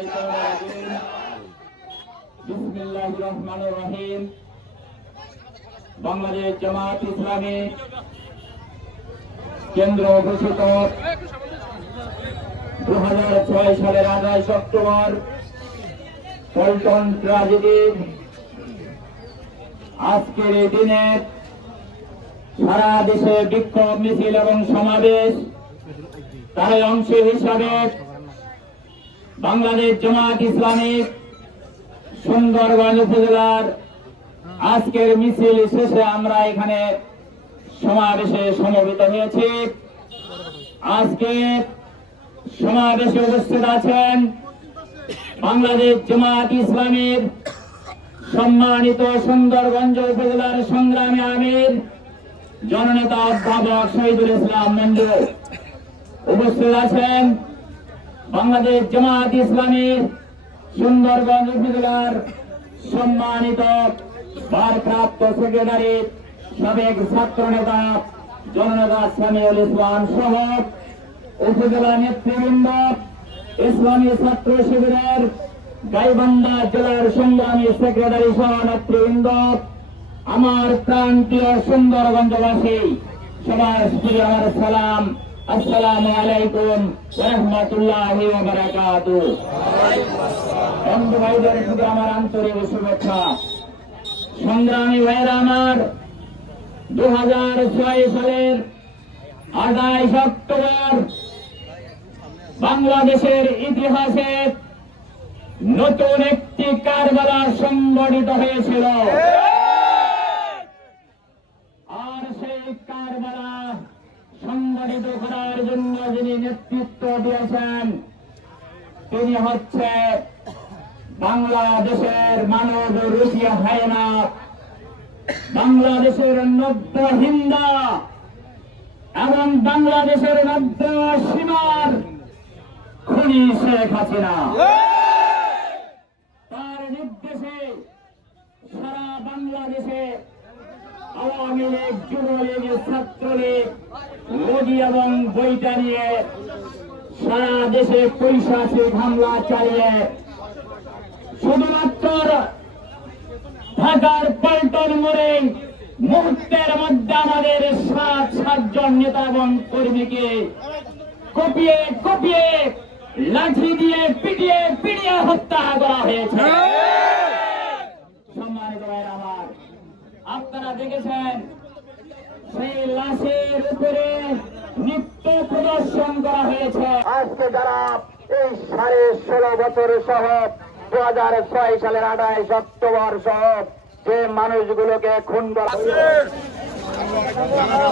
الشيطان الرجيم بسم الله الرحمن الرحيم বাংলাদেশ জামাত ইসলামী কেন্দ্র ঘোষিত দু হাজার ছয় সালের আঠাশ অক্টোবর পল্টন ট্রাজেডির আজকের এই দিনে সারা দেশে বিক্ষোভ মিছিল এবং সমাবেশ তার অংশ হিসাবে বাংলাদেশ জামাত ইসলামিক সুন্দরগঞ্জ উপজেলার আজকের মিছিল শেষে আমরা এখানে সমাবেশে সমবেত হয়েছি। আজকে সমাবেশে উপস্থিত আছেন বাংলাদেশ জামাত ইসলামের সম্মানিত সুন্দরগঞ্জ উপজেলার সংগ্রামী আমির, জননেতা অধ্যাপক শহীদুল ইসলাম মন্ডল উপস্থিত আছেন বাংলাদেশ জামাত ইসলামী সুন্দরগঞ্জ সম্মানিত ভারপ্রাপ্ত সেক্রেটারি, সাবেক ছাত্র নেতা জননেতা সামিউল ইসলাম সহ উপজেলা নেতৃবৃন্দ, ইসলামী ছাত্র শিবিরের গাইবান্ধা জেলার সংগ্রামী সেক্রেটারি সহ নেতৃবৃন্দ, আমার প্রান্তীয় সুন্দরগঞ্জবাসী প্রতি আমার সালাম। আসসালামু আলাইকুম রহমতুল্লাহ বারাকাতু। বন্ধু ভাইদের প্রতি আমার আন্তরিক শুভেচ্ছা। সংগ্রামী ভাইরা আমার দু হাজার ছয় সালের আঠাইশ অক্টোবর বাংলাদেশের ইতিহাসে নতুন একটি কারবালা সংগঠিত হয়েছিল আর সেই কারবালা সংগঠিত করার জন্য যিনি নেতৃত্ব দিয়েছেন। তিনি হচ্ছে বাংলাদেশের মানব রুশিয়া হয় না বাংলাদেশের নব্য হিন্দা এবং বাংলাদেশের নব্য সীমার খুনি শেখ হাসিনা। তার নির্দেশে সারা বাংলাদেশে আওয়ামী লীগ, যুবলীগ, ছাত্রলীগ, মোদী এবং বইটা নিয়ে সারা দেশে হামলা চালিয়ে শুধুমাত্র ঢাকার পল্টন মোড়ে মুহূর্তের মধ্যে আমাদের সাত, সাতজন নেতা এবং কর্মীকে কপিয়ে কপিয়ে, লাঠি দিয়ে, পিটিয়ে পিটিয়ে হত্যা করা হয়েছে সম্মানিত ভাইরা আমার আপনারা দেখেছেন? সেই লাশের উপরে নৃত্য প্রদর্শন করা হয়েছে। আজকে যারা এই সাড়ে ষোলো বছর সহ দু হাজার ছয় সালের আঠাইশ অক্টোবর সহ যে মানুষগুলোকে খুন করা নাম